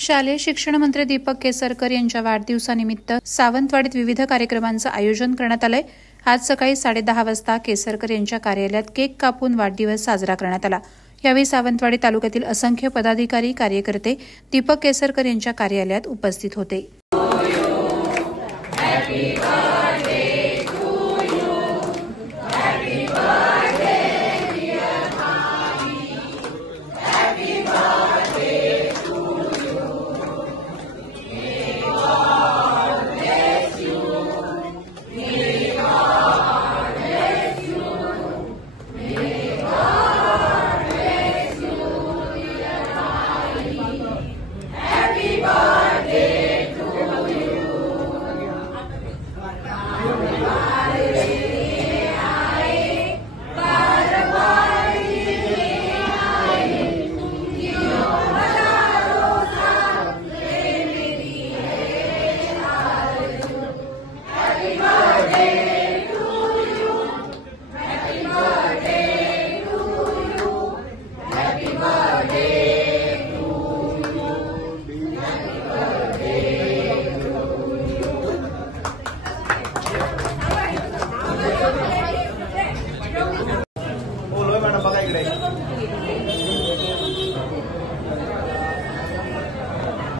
शालेय शिक्षण मंत्री दीपक केसरकर यांच्या वाढदिवसानिमित्त सावंतवाडीत विविध कार्यक्रमांचं आयोजन करण्यात आलंय। आज सकाळी 10:30 वाजता केसरकर यांच्या कार्यालयात केक कापून वाढदिवस साजरा करण्यात आला। यावेळी सावंतवाडी तालुक्यातील असंख्य पदाधिकारी कार्यकर्ते दीपक केसरकर यांच्या कार्यालयात उपस्थित होते।